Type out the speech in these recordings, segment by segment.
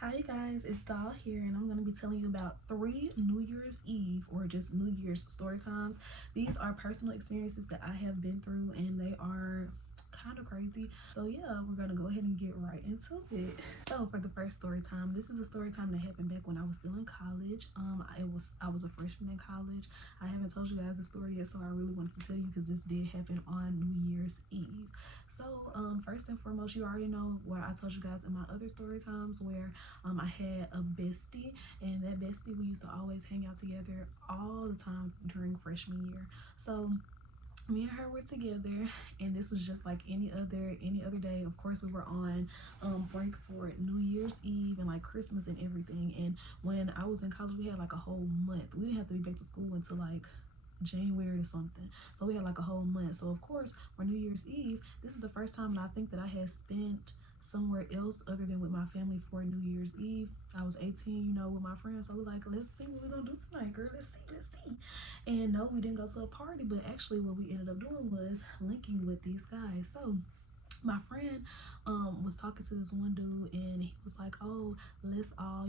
Hi guys, it's Doll here, and I'm going to be telling you about 3 New Year's Eve or just New Year's story times. These are personal experiences that I have been through, and they are kind of crazy. So yeah, we're going to go ahead and get right into it. So for the first story time, this is a story time that happened back when I was still in college. I was a freshman in college. I haven't told you guys the story yet, so I really wanted to tell you because this did happen on New Year's Eve. So first and foremost, you already know where I told you guys in my other story times where I had a bestie, and that bestie, we used to always hang out together all the time during freshman year. So me and her were together, and this was just like any other day. Of course, we were on break for New Year's Eve and like Christmas and everything. And when I was in college, we had like a whole month. We didn't have to be back to school until like January or something, so we had like a whole month. So of course, for New Year's Eve, this is the first time that I think that I had spent somewhere else other than with my family for New Year's Eve. I was 18, with my friends, so we're like, let's see what we're gonna do tonight, girl. Let's see. And no, we didn't go to a party, but actually what we ended up doing was linking with these guys. So my friend was talking to this one dude, and he was like, oh, let's all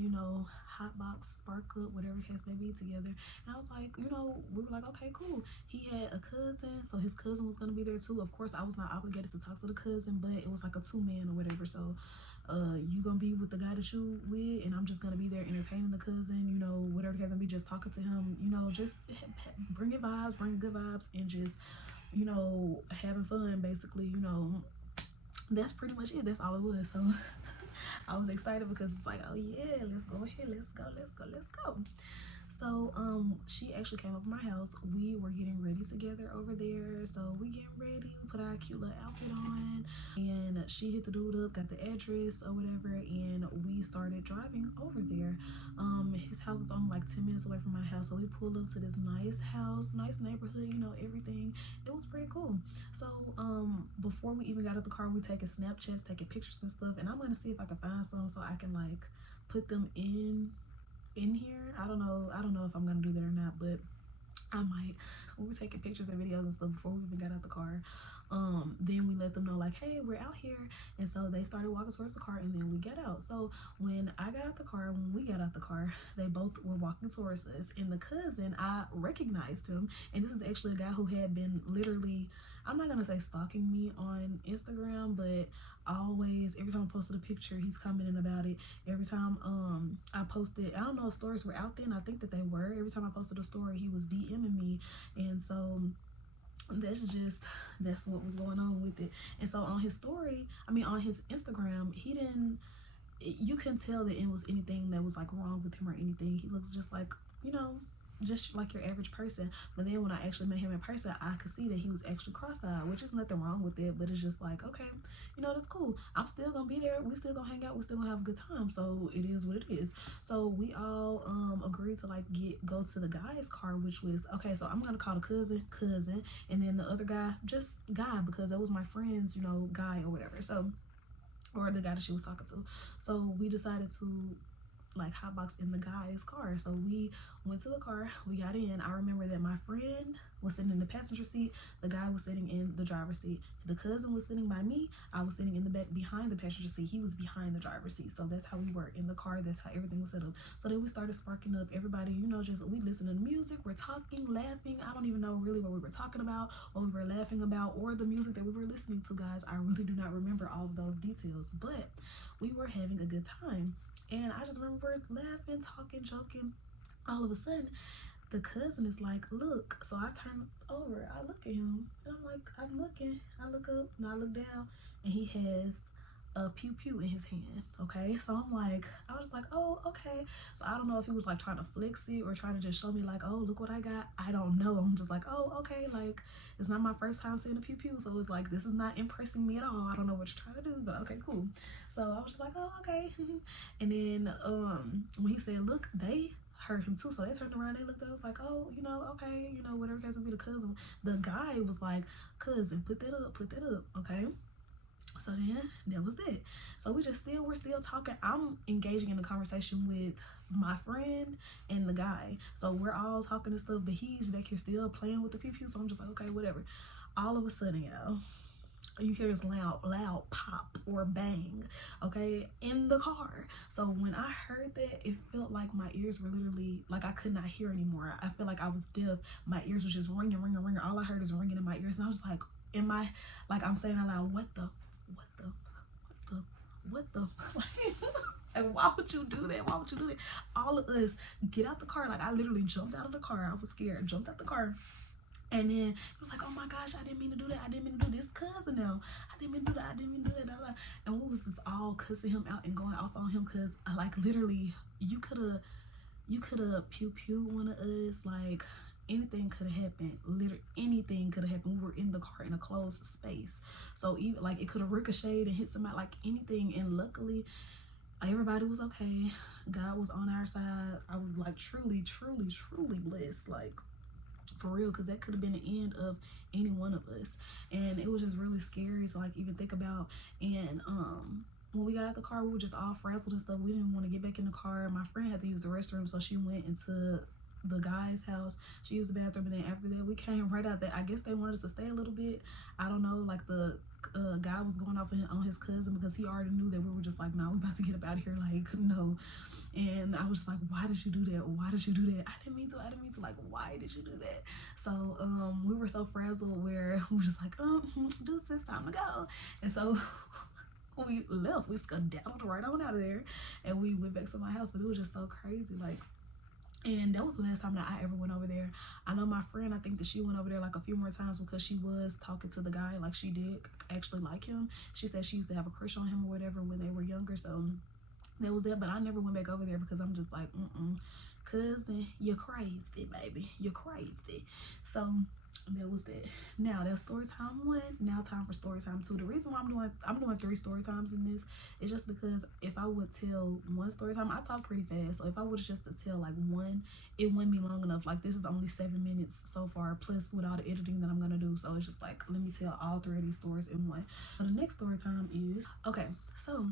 hotbox spark up, whatever the case may be, together. And I was like, we were like, okay, cool. He had a cousin, so his cousin was gonna be there too. Of course, I was not obligated to talk to the cousin, but it was like a 2-man or whatever. So you gonna be with the guy that you with, and I'm just gonna be there entertaining the cousin, whatever the case may be, just talking to him, just bringing vibes, bringing good vibes, and just having fun, basically. That's pretty much it. That's all it was. So I was excited because it's like, oh yeah, let's go ahead, let's go. So she actually came up to my house. We were getting ready together over there. So we getting ready, we put our cute little outfit on, and she hit the dude up, got the address or whatever, and we started driving over there. His house was only like 10 minutes away from my house, so we pulled up to this nice house, nice neighborhood, everything. It was pretty cool. So before we even got out the car, we taking Snapchats, taking pictures and stuff, and I'm gonna see if I can find some so I can like put them in here. I don't know if I'm gonna do that or not, but I might. We were taking pictures and videos and stuff before we even got out the car. Then we let them know like, hey, we're out here, and so they started walking towards the car, and then we got out. So when we got out the car, they both were walking towards us, and the cousin, I recognized him, and this is actually a guy who had been literally, I'm not gonna say stalking me on Instagram, but always, every time I posted a picture, he's commenting about it. Every time I posted, I don't know if stories were out then, I think that they were. Every time I posted a story, he was DMing me, and so that's what was going on with it. And so on his story, on his Instagram, you couldn't tell that it was anything that was like wrong with him or anything. He looks just like, just like your average person. But then when I actually met him in person, I could see that he was actually cross-eyed, which is nothing wrong with it, but it's just like, okay, that's cool. I'm still gonna be there. We still gonna hang out. We still gonna have a good time. So it is what it is. So we all agreed to like go to the guy's car, which was okay. So I'm gonna call the cousin, and then the other guy just guy, because that was my friend's guy or whatever. So, or the guy that she was talking to. So we decided to like hotbox in the guy's car. So we went to the car, we got in. I remember that my friend was sitting in the passenger seat, the guy was sitting in the driver's seat, the cousin was sitting by me, I was sitting in the back behind the passenger seat, he was behind the driver's seat. So that's how we were in the car, that's how everything was set up. So then we started sparking up, everybody, just we listening to music, we're talking, laughing. I don't even know really what we were talking about, or we were laughing about, or the music that we were listening to, guys. I really do not remember all of those details, but we were having a good time. And I just remember laughing, talking, joking. All of a sudden, the cousin is like, look. So I turn over, I look at him, and I'm like, I'm looking. I look up, and I look down, and he has a pew pew in his hand. Okay, so I was like, oh, okay. So I don't know if he was like trying to flex it or trying to just show me like, oh, look what I got. I don't know. I'm just like, oh, okay. Like, it's not my first time seeing a pew pew, so it's like, this is not impressing me at all. I don't know what you're trying to do, but okay, cool. So I was just like, oh, okay. And then when he said, look, they heard him too, so they turned around, they looked at us like, oh, okay, whatever case would be. The cousin, the guy was like, cousin, put that up, okay. So then that was it. So we're still talking. I'm engaging in a conversation with my friend and the guy, so we're all talking and stuff, but he's back here still playing with the pew pew. So I'm just like, okay, whatever. All of a sudden, y'all, you hear this loud pop or bang, okay, in the car. So when I heard that, it felt like my ears were literally like I could not hear anymore. I feel like I was deaf. My ears was just ringing. All I heard is ringing in my ears, and I was like, I'm saying out loud, what the like, why would you do that? All of us get out the car. Like, I literally jumped out of the car. I was scared, jumped out the car. And then it was like, oh my gosh, I didn't mean to do that. I didn't mean to do this cousin now. I didn't mean to do that. Blah, blah. And we was just all cussing him out and going off on him because, like, literally, you could have pew one of us. Like, anything could have happened. Literally, anything could have happened. We were in the car in a closed space. So, even, like, it could have ricocheted and hit somebody, like, anything. And luckily, everybody was okay. God was on our side. I was, like, truly blessed. Like, for real, because that could have been the end of any one of us. And it was just really scary to, like, even think about. And when we got out the car, we were just all frazzled and stuff. We didn't want to get back in the car. My friend had to use the restroom, so she went into the guy's house. She used the bathroom, and then after that we came right out there. I guess they wanted us to stay a little bit. I don't know, like, the guy was going off on his cousin because he already knew that we were just like, nah, we about to get up out of here, like, no. And I was just like, why did you do that? I didn't mean to. Like, why did you do that? So we were so frazzled where we were just like, this is time to go. And so we left. We skedaddled right on out of there, and we went back to my house. But it was just so crazy, like. And that was the last time that I ever went over there. I know my friend, I think that she went over there like a few more times because she was talking to the guy. Like, she did actually like him. She said she used to have a crush on him or whatever when they were younger. So that was that. But I never went back over there because I'm just like, cousin, you're crazy, baby. You're crazy. So that was that. Now that's story time 1. Now time for story time 2. The reason why I'm doing 3 story times in this is just because if I would tell one story time, I talk pretty fast. So if I was just to tell like one, it wouldn't be long enough. Like, this is only 7 minutes so far, plus with all the editing that I'm gonna do. So it's just like, let me tell all 3 of these stories in one. So the next story time is, okay, so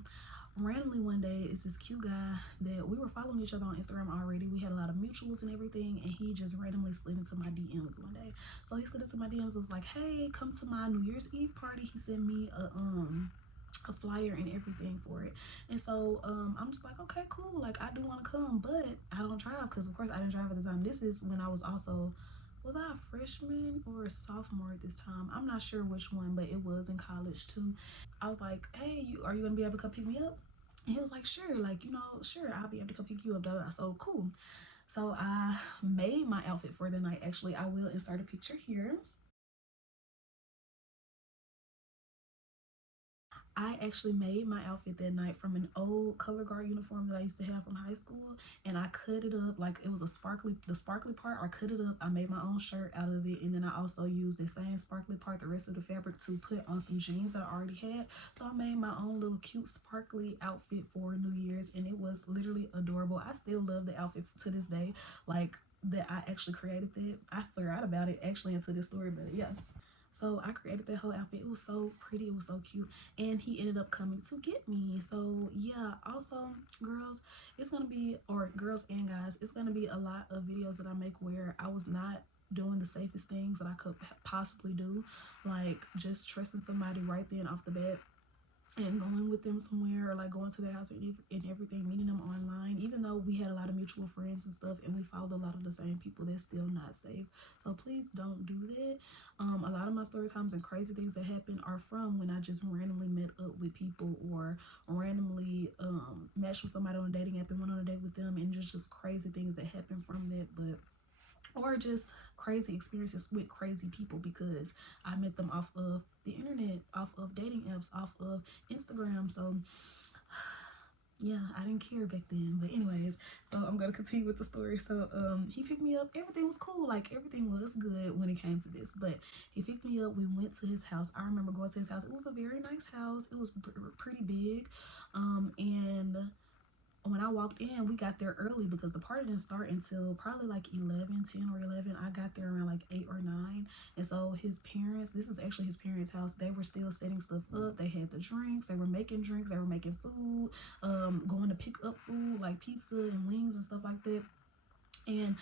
randomly one day, it's this cute guy that we were following each other on Instagram already. We had a lot of mutuals and everything, and he just randomly slid into my DMs one day. So he slid into my DMs, was like, hey, come to my New Year's Eve party. He sent me a flyer and everything for it. And so I'm just like, okay, cool, like, I do want to come, but I don't drive because of course I didn't drive at the time. This is when I was also, was I a freshman or a sophomore at this time? I'm not sure which one, but it was in college too. I was like, hey, are you gonna be able to come pick me up? And he was like, sure, like, sure, I'll be able to come pick you up. So cool. So I made my outfit for the night. Actually, I will insert a picture here. I actually made my outfit that night from an old color guard uniform that I used to have from high school, and I cut it up like it was the sparkly part. I cut it up. I made my own shirt out of it, and then I also used the same sparkly part, the rest of the fabric, to put on some jeans that I already had. So I made my own little cute sparkly outfit for New Year's, and it was literally adorable. I still love the outfit to this day, like, that I actually created that. I forgot about it actually into this story, but yeah. So I created that whole outfit. It was so pretty. It was so cute. And he ended up coming to get me. So yeah, also, girls, it's going to be, or girls and guys, it's going to be a lot of videos that I make where I was not doing the safest things that I could possibly do. Like, just trusting somebody right then off the bat and going with them somewhere, or like going to their house and everything, meeting them online. Even though we had a lot of mutual friends and stuff, and we followed a lot of the same people, that's still not safe. So please don't do that. A lot of my story times and crazy things that happen are from when I just randomly met up with people, or randomly matched with somebody on a dating app and went on a date with them, and just crazy things that happen from that. But, or just crazy experiences with crazy people because I met them off of the internet, off of dating apps, off of Instagram. So yeah, I didn't care back then. But anyways, so I'm gonna continue with the story. So he picked me up. Everything was cool. Like, everything was good when it came to this. But he picked me up. We went to his house. I remember going to his house. It was a very nice house. It was pretty big. And when I walked in, we got there early because the party didn't start until probably like 10 or 11. I got there around like 8 or 9. And so his parents, this is actually his parents' house, they were still setting stuff up. They had the drinks, they were making drinks, they were making food, going to pick up food like pizza and wings and stuff like that. And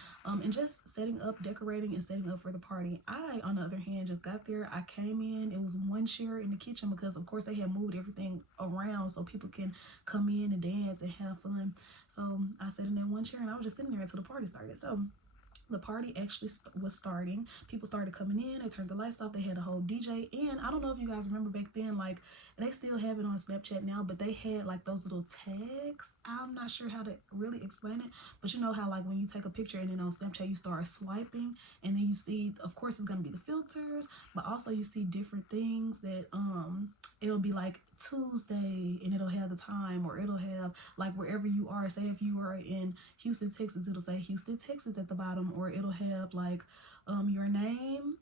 just setting up, decorating, and setting up for the party. I, on the other hand, just got there. I came in. It was one chair in the kitchen because, of course, they had moved everything around so people can come in and dance and have fun. So I sat in that one chair and I was just sitting there until the party started. So the party actually was starting. People started coming in. They turned the lights off. They had a whole DJ. And I don't know if you guys remember back then, like, they still have it on Snapchat now, but they had like those little tags. I'm not sure how to really explain it, but you know how like when you take a picture and then on Snapchat you start swiping and then you see, of course, it's gonna be the filters, but also you see different things that it'll be like Tuesday and it'll have the time, or it'll have like wherever you are. Say if you are in Houston, Texas, it'll say Houston, Texas at the bottom, or it'll have like your name,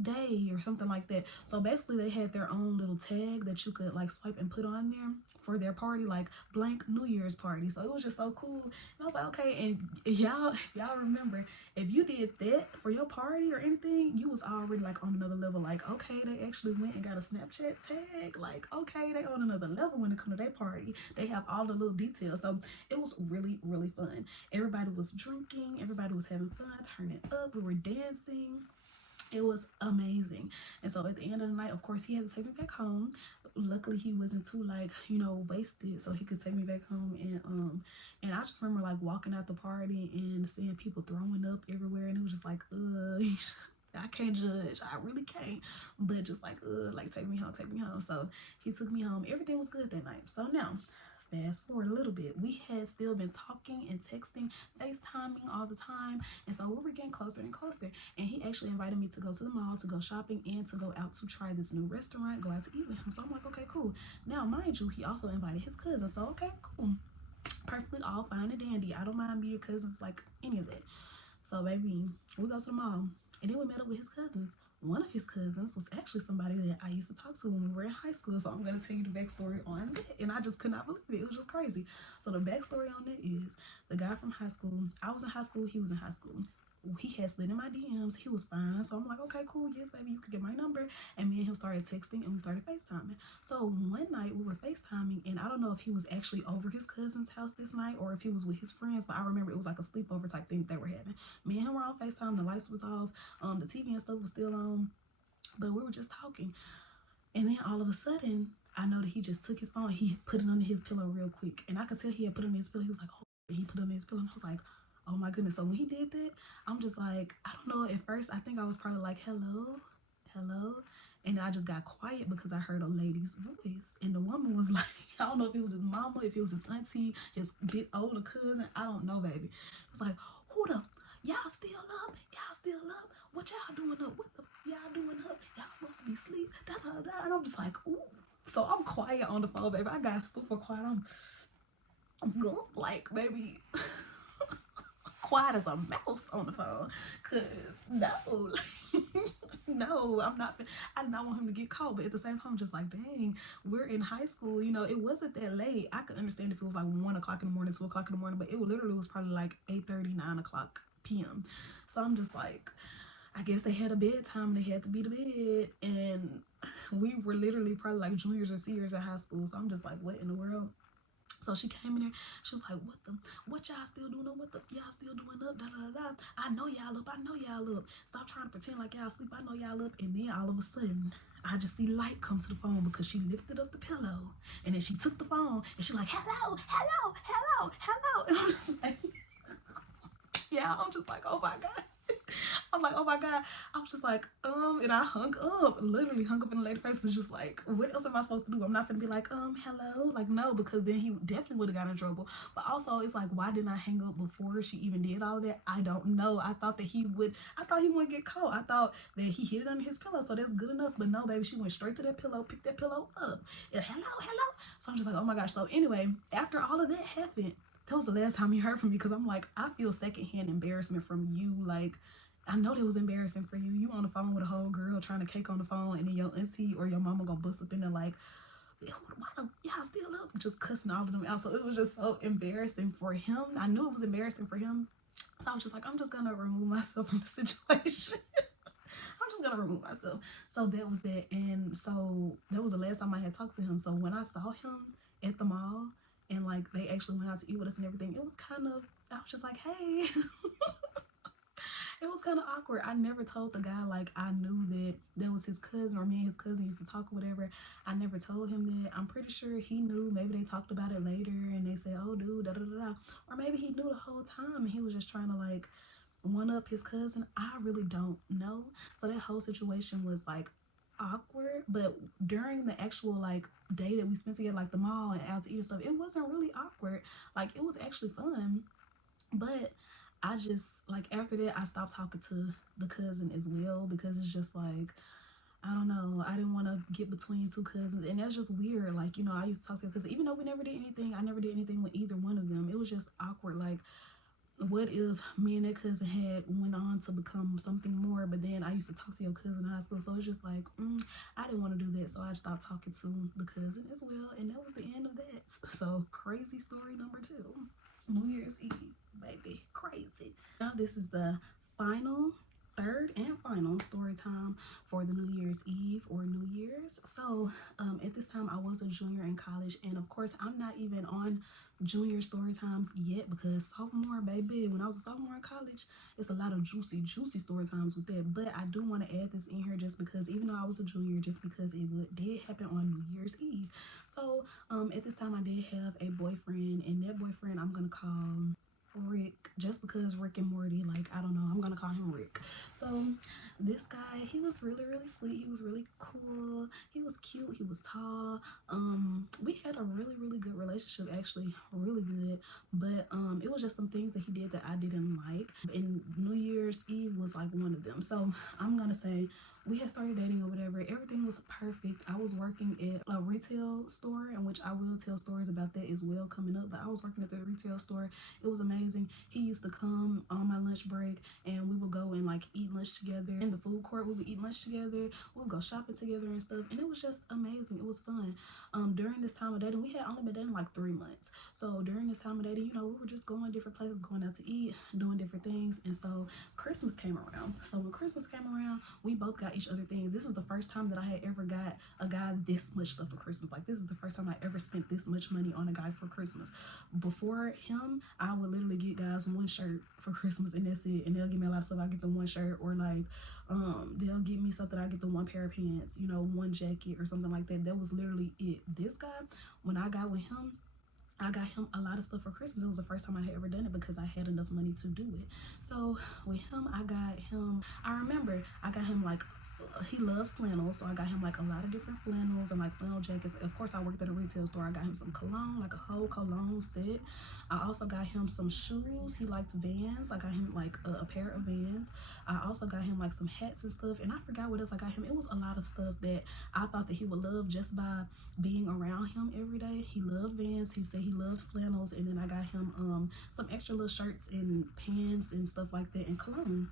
day, or something like that. So basically they had their own little tag that you could like swipe and put on there for their party, like blank New Year's party. So it was just so cool. And I was like, okay. And y'all remember, if you did that for your party or anything, you was already like on another level. Like, okay, they actually went and got a Snapchat tag. Like, okay, they on another level when it comes to their party. They have all the little details. So it was really, really fun. Everybody was drinking, everybody was having fun, turning up, we were dancing. It was amazing. And so at the end of the night, of course, he had to take me back home. Luckily he wasn't too like, you know, wasted, so he could take me back home. And I just remember like walking out the party and seeing people throwing up everywhere, and it was just like, I can't judge, I really can't, but just like take me home, take me home. So he took me home. Everything was good that night. So now fast forward a little bit, we had still been talking and texting, FaceTiming all the time, and so we were getting closer and closer. And he actually invited me to go to the mall, to go shopping, and to go out to try this new restaurant, go out to eat with him. So I'm like, okay, cool. Now mind you, he also invited his cousin, so okay, cool, perfectly all fine and dandy. I don't mind being cousins, like any of that. So baby, we go to the mall, and then we met up with his cousins. One of his cousins was actually somebody that I used to talk to when we were in high school. So I'm going to tell you the backstory on that. And I just could not believe it. It was just crazy. So the backstory on that is the guy from high school. I was in high school. He was in high school. He had slid in my DMs. He was fine. So I'm like, okay, cool. Yes, baby, you could get my number. And me and him started texting and we started FaceTiming. So one night we were FaceTiming, and I don't know if he was actually over his cousin's house this night or if he was with his friends, but I remember it was like a sleepover type thing they were having. Me and him were on FaceTime. The lights was off. The TV and stuff was still on, but we were just talking. And then all of a sudden, I know that he just took his phone. He put it under his pillow real quick. And I could tell he had put it under his pillow. He was like, oh, he put it under his pillow. And I was like, oh my goodness. So when he did that, I'm just like, I don't know. At first, I think I was probably like, hello, hello. And I just got quiet because I heard a lady's voice. And the woman was like, I don't know if it was his mama, if it was his auntie, his bit older cousin. I don't know, baby. It was like, who the, y'all still up? Y'all still up? What y'all doing up? What the y'all doing up? Y'all supposed to be asleep? Da, da, da. And I'm just like, ooh. So I'm quiet on the phone, baby. I got super quiet. I'm like, baby, quiet as a mouse on the phone. Cause no, no, I'm not. I did not want him to get caught, but at the same time, I'm just like, dang, we're in high school. You know, it wasn't that late. I could understand if it was like 1 o'clock in the morning, 2 o'clock in the morning, but it literally was probably like 8:30, 9 o'clock p.m. So I'm just like, I guess they had a bedtime. They had to be to bed, and we were literally probably like juniors or seniors in high school. So I'm just like, what in the world? So she came in there. She was like, what y'all still doing up? What the y'all still doing up? Da da da. I know y'all up. I know y'all up. Stop trying to pretend like y'all asleep. I know y'all up. And then all of a sudden, I just see light come to the phone because she lifted up the pillow, and then she took the phone and she like, hello, hello, hello, hello. And I'm just like, yeah, I'm just like, oh my God. I'm like, oh my God. I was just like, and I hung up, literally hung up in the lady face. Was just like, what else am I supposed to do? I'm not gonna be like, hello, like, no, because then he definitely would have gotten in trouble. But also, it's like, why didn't I hang up before she even did all that? I don't know. I thought he wouldn't get caught. I thought that he hid it under his pillow, so that's good enough. But no, baby, she went straight to that pillow, picked that pillow up, and hello. So I'm just like, oh my gosh. So anyway, after all of that happened, that was the last time he heard from me, because I'm like, I feel secondhand embarrassment from you. Like, I know that was embarrassing for you. You on the phone with a whole girl trying to cake on the phone, and then your auntie or your mama gonna bust up in there like, why y'all still up? Just cussing all of them out. So it was just so embarrassing for him. I knew it was embarrassing for him. So I was just like, I'm just gonna remove myself from the situation. I'm just gonna remove myself. So that was that. And so that was the last time I had talked to him. So when I saw him at the mall, and like they actually went out to eat with us and everything. It was kind of, I was just like, hey. It was kind of awkward. I never told the guy like I knew that was his cousin, or me and his cousin used to talk or whatever. I never told him that. I'm pretty sure he knew. Maybe they talked about it later and they said, oh dude, da da da da. Or maybe he knew the whole time and he was just trying to like one up his cousin. I really don't know. So that whole situation was like awkward, but during the actual like day that we spent together, like the mall and out to eat and stuff, it wasn't really awkward. Like it was actually fun. But I just like after that I stopped talking to the cousin as well, because it's just like, I don't know, I didn't want to get between two cousins, and that's just weird. Like, you know, I used to talk to her because even though we never did anything, I never did anything with either one of them. It was just awkward. Like, what if me and that cousin had went on to become something more, but then I used to talk to your cousin in high school, so it's just like, I didn't want to do that, so I stopped talking to the cousin as well, and that was the end of that. So crazy story number 2. New Year's Eve, baby, crazy. Now this is the third and final story time for the New Year's Eve or New Year's. So at this time I was a junior in college, and of course I'm not even on junior story times yet, because sophomore, baby, when I was a sophomore in college, it's a lot of juicy story times with that. But I do want to add this in here just because, even though I was a junior, just because it did happen on New Year's Eve. So at this time I did have a boyfriend, and that boyfriend I'm gonna call Rick, just because Rick and Morty, like, I don't know, I'm gonna call him Rick. So this guy, he was really sweet, he was really cool, he was cute, he was tall. We had a really good relationship, actually, really good. But it was just some things that he did that I didn't like, and New Year's Eve was like one of them. So I'm gonna say we had started dating or whatever. Everything was perfect. I was working at a retail store, in which I will tell stories about that as well coming up. But I was working at the retail store. It was amazing. He used to come on my lunch break, and we would go and like eat lunch together in the food court. We would eat lunch together. We would go shopping together and stuff, and it was just amazing. It was fun. During this time of dating, we had only been dating like 3 months. So during this time of dating, you know, we were just going different places, going out to eat, doing different things. And so Christmas came around. So when Christmas came around, we both got each other things. This was the first time that I had ever got a guy this much stuff for Christmas. Like, this is the first time I ever spent this much money on a guy for Christmas. Before him, I would literally get guys one shirt for Christmas, and that's it. And they'll give me a lot of stuff. I get the one shirt, or like they'll give me something. I get the one pair of pants, you know, one jacket or something like that. That was literally it. This guy, when I got with him, I got him a lot of stuff for Christmas. It was the first time I had ever done it because I had enough money to do it. So with him, I remember I got him like, he loves flannels, so I got him like a lot of different flannels and like flannel jackets. Of course, I worked at a retail store. I got him some cologne, like a whole cologne set. I also got him some shoes. He liked Vans. I got him like a pair of Vans. I also got him like some hats and stuff, and I forgot what else I got him. It was a lot of stuff that I thought that he would love just by being around him every day. He loved Vans. He said he loved flannels, and then I got him some extra little shirts and pants and stuff like that, and cologne.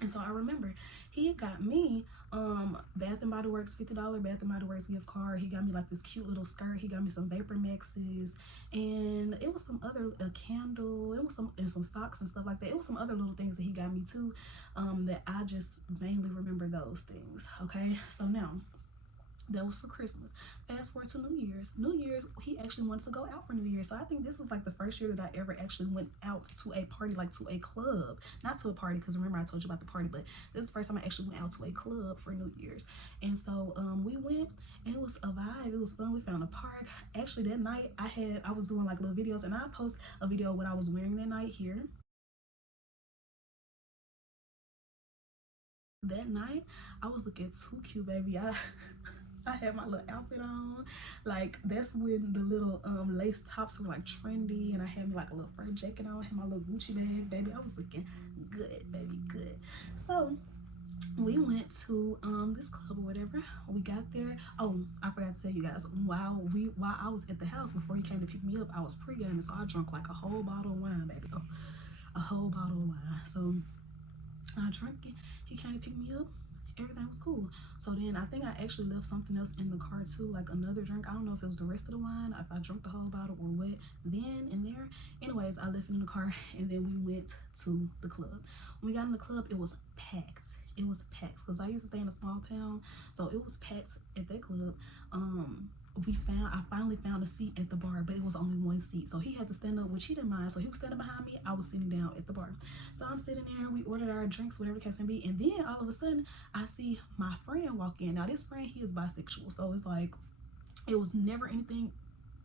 And so I remember he got me Bath and Body Works $50 Bath and Body Works gift card. He got me like this cute little skirt. He got me some Vapor Maxes, and it was some other, a candle. It was some socks and stuff like that. It was some other little things that he got me too, that I just mainly remember those things. Okay, so now that was for Christmas. Fast forward to New Year's. New Year's, he actually wanted to go out for New Year's. So I think this was like the first year that I ever actually went out to a party, like to a club. Not to a party, because remember I told you about the party, but this is the first time I actually went out to a club for New Year's. And so we went, and it was a vibe. It was fun. We found a park. Actually, that night I was doing like little videos, and I post a video of what I was wearing that night here. That night, I was looking too cute, baby. I had my little outfit on. Like, that's when the little lace tops were like trendy, and I had me like a little fur jacket on, had my little Gucci bag, baby. I was looking good, baby, good. So we went to this club or whatever. We got there. Oh, I forgot to tell you guys, while I was at the house, before he came to pick me up, I was pre-gaming, so I drank like a whole bottle of wine, baby. Oh, a whole bottle of wine. So I drank it. He came to pick me up. Everything was cool. So then I think I actually left something else in the car too, like another drink. I don't know if it was the rest of the wine, if I drank the whole bottle or what, then and there. Anyways, I left it in the car, and then we went to the club. When we got in the club, it was packed. It was packed because I used to stay in a small town, so it was packed at that club. I finally found a seat at the bar, but it was only one seat, so he had to stand up, which he didn't mind. So he was standing behind me, I was sitting down at the bar. So I'm sitting there, we ordered our drinks, whatever the case may be, and then all of a sudden I see my friend walk in. Now this friend, he is bisexual, so it's like it was never anything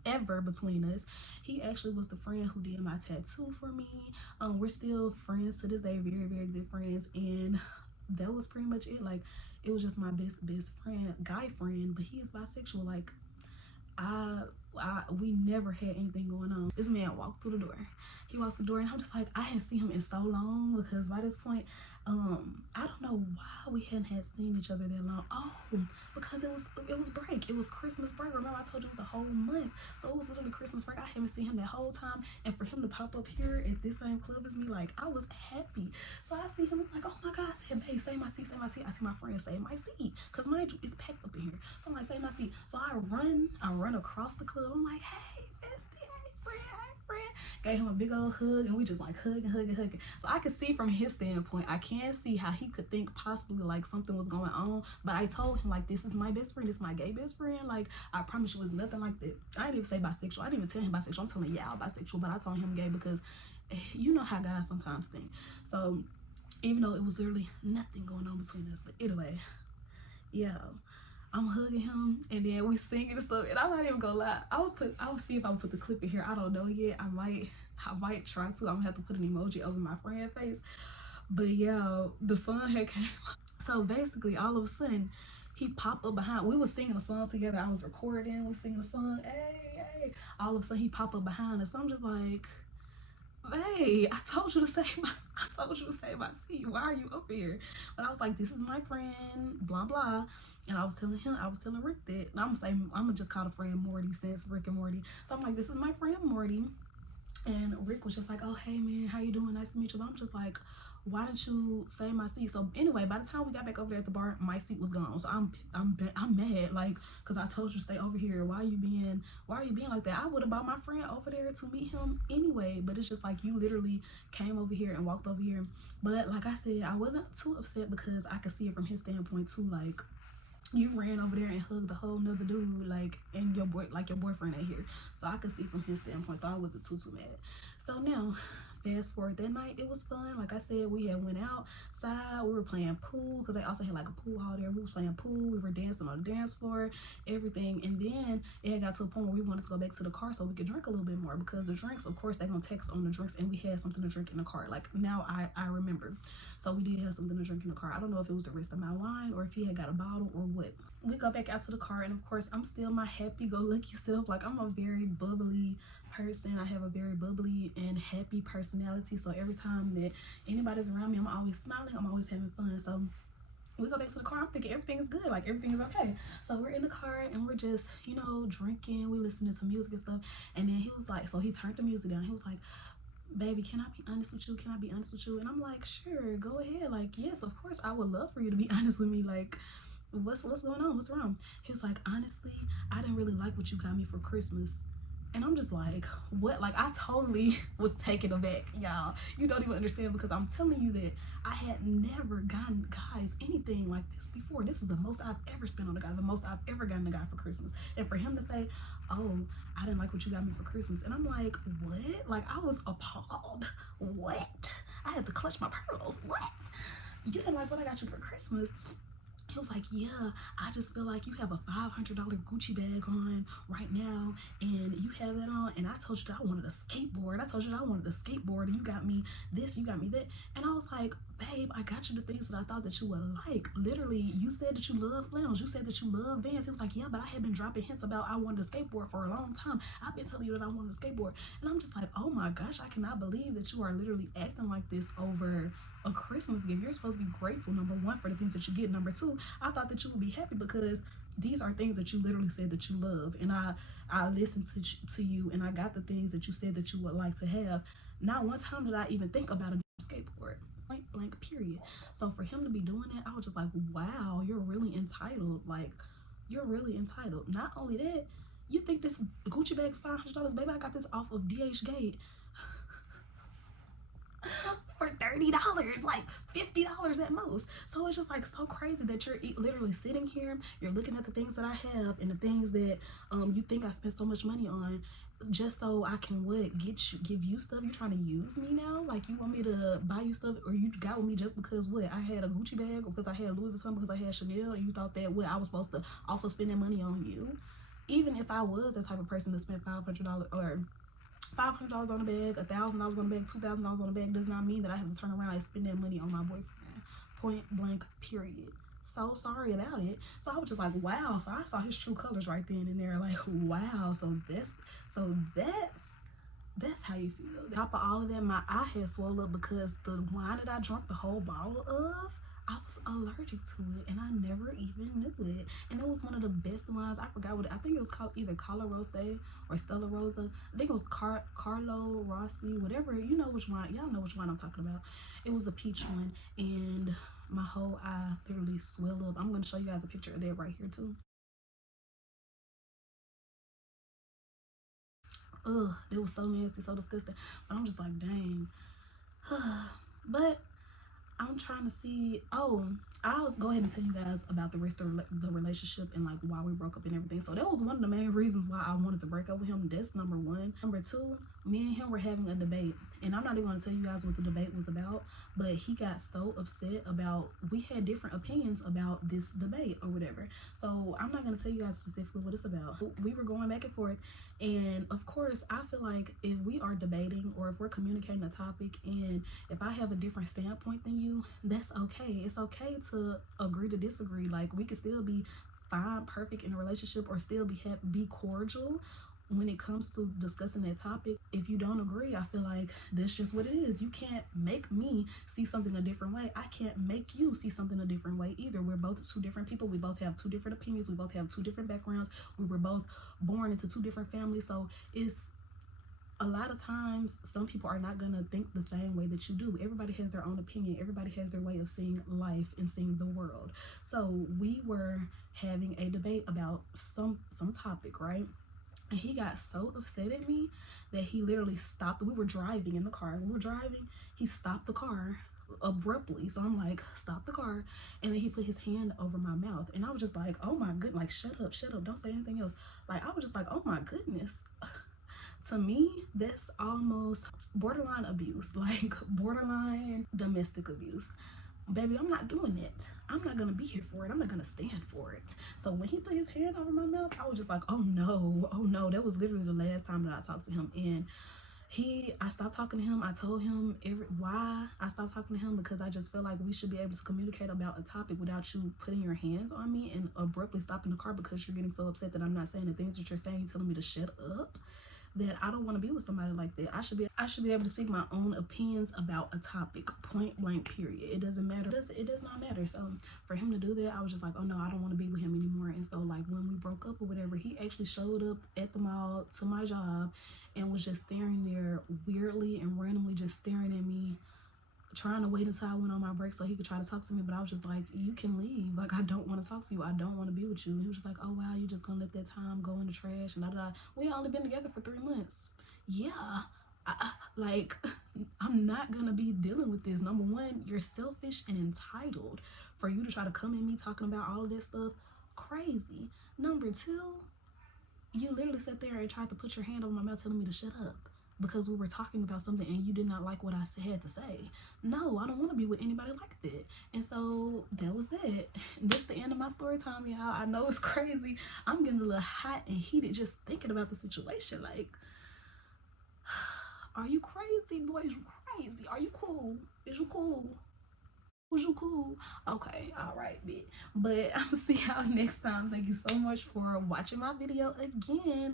ever between us. He actually was the friend who did my tattoo for me. We're still friends to this day, very, very good friends, and that was pretty much it. Like, it was just my best friend, guy friend, but he is bisexual. Like, we never had anything going on. This man walked through the door. He walked the door, and I'm just like, I hadn't seen him in so long, because by this point, I don't know why we hadn't seen each other that long. Oh, because it was break. It was Christmas break. Remember I told you it was a whole month, so it was literally Christmas break. I haven't seen him that whole time, and for him to pop up here at this same club as me, like, I was happy. So I see him, I'm like, oh my God. I said, babe, save my seat, save my seat. I see my friend save my seat, because mind you, it's packed up in here. So I'm like, save my seat. So I run across the club. I'm like, hey, bestie, hey, friend. Gave him a big old hug, and we just like hugging. So I could see from his standpoint, I can see how he could think possibly like something was going on. But I told him, like, this is my best friend, this is my gay best friend. Like, I promise you, it's nothing like that. I didn't even say bisexual. I didn't even tell him bisexual. I'm telling y'all bisexual, but I told him gay because you know how guys sometimes think. So even though it was literally nothing going on between us, but anyway, yeah. I'm hugging him, and then we singing and stuff, and I'm not even gonna lie. I'll see if I put the clip in here. I don't know yet. I might try to. I'm gonna have to put an emoji over my friend face. But yeah, the sun had came. So basically, all of a sudden, he popped up behind. We was singing a song together. I was recording. We singing a song. Hey. All of a sudden, he popped up behind us. So I'm just like, hey, I told you to save my seat. Why are you up here? But I was like, this is my friend, blah blah. And I was telling Rick that. And I'm gonna just call the friend Morty, since Rick and Morty. So I'm like, this is my friend Morty. And Rick was just like, oh hey man, how you doing? Nice to meet you. But I'm just like, why didn't you save my seat? So anyway, by the time we got back over there at the bar, my seat was gone. So I'm mad, like, because I told you to stay over here. Why are you being like that? I would have brought my friend over there to meet him anyway, but it's just like, you literally came over here and walked over here. But like I said, I wasn't too upset, because I could see it from his standpoint too. Like, you ran over there and hugged a whole nother dude, like, and your boyfriend ain't here. So I could see from his standpoint, so I wasn't too mad. So now, fast forward, that night, it was fun. Like I said, we had went outside, we were playing pool, because they also had like a pool hall there. We were playing pool, we were dancing on the dance floor, everything. And then it had got to a point where we wanted to go back to the car so we could drink a little bit more, because the drinks, of course, they gonna text on the drinks, and we had something to drink in the car. Like, now I remember. So we did have something to drink in the car. I don't know if it was the rest of my wine or if he had got a bottle or what. We go back out to the car, and of course, I'm still my happy-go-lucky self. Like, I'm a very bubbly person. I have a very bubbly and happy personality. So every time that anybody's around me, I'm always smiling. I'm always having fun. So we go back to the car. I'm thinking everything is good. Like, everything is okay. So we're in the car, and we're just, drinking. We listening to music and stuff. And then he was like, so he turned the music down. He was like, baby, can I be honest with you? Can I be honest with you? And I'm like, sure, go ahead. Like, yes, of course, I would love for you to be honest with me. Like, what's going on? What's wrong? He was like, honestly, I didn't really like what you got me for Christmas. And I'm just like, what? Like, I totally was taken aback, y'all. You don't even understand, because I'm telling you that I had never gotten guys anything like this before. This is the most I've ever spent on a guy, the most I've ever gotten a guy for Christmas. And for him to say, oh, I didn't like what you got me for Christmas. And I'm like, what? Like, I was appalled. What? I had to clutch my pearls. What? You didn't like what I got you for Christmas? He was like, yeah, I just feel like you have a $500 Gucci bag on right now, and you have that on, and I told you that I wanted a skateboard. And you got me this, you got me that. And I was like, babe, I got you the things that I thought that you would like. Literally, you said that you love flannels. You said that you love Vans. He was like, yeah, but I had been dropping hints about I wanted a skateboard for a long time. I've been telling you that I wanted a skateboard. And I'm just like, oh my gosh, I cannot believe that you are literally acting like this over a Christmas gift. You're supposed to be grateful, number one, for the things that you get. Number two, I thought that you would be happy, because these are things that you literally said that you love, and I listened to you, and I got the things that you said that you would like to have. Not one time did I even think about a skateboard, point blank period. So for him to be doing that, I was just like, wow, you're really entitled. Like, you're really entitled. Not only that, you think this Gucci bag's $500? Baby, I got this off of DH Gate for $30. $30, like $50 at most. So it's just like so crazy that you're literally sitting here, you're looking at the things that I have and the things that you think I spent so much money on, just so I can give you stuff. You trying to use me now? Like, you want me to buy you stuff, or you got with me just because I had a Gucci bag, or because I had Louis Vuitton, because I had Chanel, and you thought that I was supposed to also spend that money on you? Even if I was the type of person to spend $500 or $500 on a bag, $1,000 on a bag, $2,000 on a bag, does not mean that I have to turn around and spend that money on my boyfriend. Point blank, period. So sorry about it. So I was just like, wow. So I saw his true colors right then and there. Like, wow. So that's how you feel. On top of all of that, my eye had swelled up because the wine that I drank the whole bottle of, I was allergic to it, and I never even knew it. And it was one of the best wines. I forgot what I think it was called, either Carlo Rosé or Stella Rosa. I think it was Carlo Rossi, whatever. You know which wine. Y'all know which wine I'm talking about. It was a peach one, and my whole eye literally swelled up. I'm going to show you guys a picture of that right here too. Ugh, it was so nasty, so disgusting. But I'm just like, dang. But I'm trying to see. Oh, I'll go ahead and tell you guys about the rest of the relationship and like why we broke up and everything. So that was one of the main reasons why I wanted to break up with him. That's number one. Number two, me and him were having a debate, and I'm not even going to tell you guys what the debate was about, but he got so upset about, we had different opinions about this debate or whatever. So I'm not going to tell you guys specifically what it's about. We were going back and forth, and of course I feel like if we are debating or if we're communicating a topic, and if I have a different standpoint than you, that's okay. It's okay to agree to disagree. Like, we can still be fine, perfect in a relationship, or still be cordial when it comes to discussing that topic. If you don't agree, I feel like that's just what it is. You can't make me see something a different way. I can't make you see something a different way either. We're both two different people. We both have two different opinions. We both have two different backgrounds. We were both born into two different families. So it's a lot of times some people are not going to think the same way that you do. Everybody has their own opinion. Everybody has their way of seeing life and seeing the world. So we were having a debate about some topic, right? And he got so upset at me that he literally stopped. We were driving in the car. He stopped the car abruptly. So I'm like, stop the car. And then he put his hand over my mouth. And I was just like, oh my goodness, like, shut up. Don't say anything else. Like, I was just like, oh my goodness. To me, that's almost borderline abuse, like borderline domestic abuse. Baby, I'm not doing it. I'm not gonna be here for it. I'm not gonna stand for it. So when he put his hand over my mouth, I was just like, oh no. That was literally the last time that I talked to him. And I stopped talking to him. I told him why I stopped talking to him, because I just feel like we should be able to communicate about a topic without you putting your hands on me and abruptly stopping the car because you're getting so upset that I'm not saying the things that you're saying. You're telling me to shut up. That I don't want to be with somebody like that. I should be able to speak my own opinions about a topic, point blank, period. It doesn't matter. It does not matter. So for him to do that, I was just like, oh no, I don't want to be with him anymore. And so like when we broke up or whatever, he actually showed up at the mall to my job and was just staring there weirdly and randomly, just staring at me, trying to wait until I went on my break so he could try to talk to me. But I was just like, you can leave. Like, I don't want to talk to you. I don't want to be with you. And he was just like, oh wow, you just gonna let that time go in the trash and da. We only been together for 3 months. Yeah. Like, I'm not gonna be dealing with this. Number one, you're selfish and entitled for you to try to come at me talking about all of this stuff. Crazy. Number two, you literally sat there and tried to put your hand on my mouth telling me to shut up because we were talking about something and you did not like what I had to say. No, I don't want to be with anybody like that. And so that was that. This is the end of my story time, y'all. I know it's crazy. I'm getting a little hot and heated just thinking about the situation. Like, are you crazy, boy? Is you crazy? Are you cool? Is you cool? Was you cool? Okay, all right, bitch. But I'll see y'all next time. Thank you so much for watching my video again.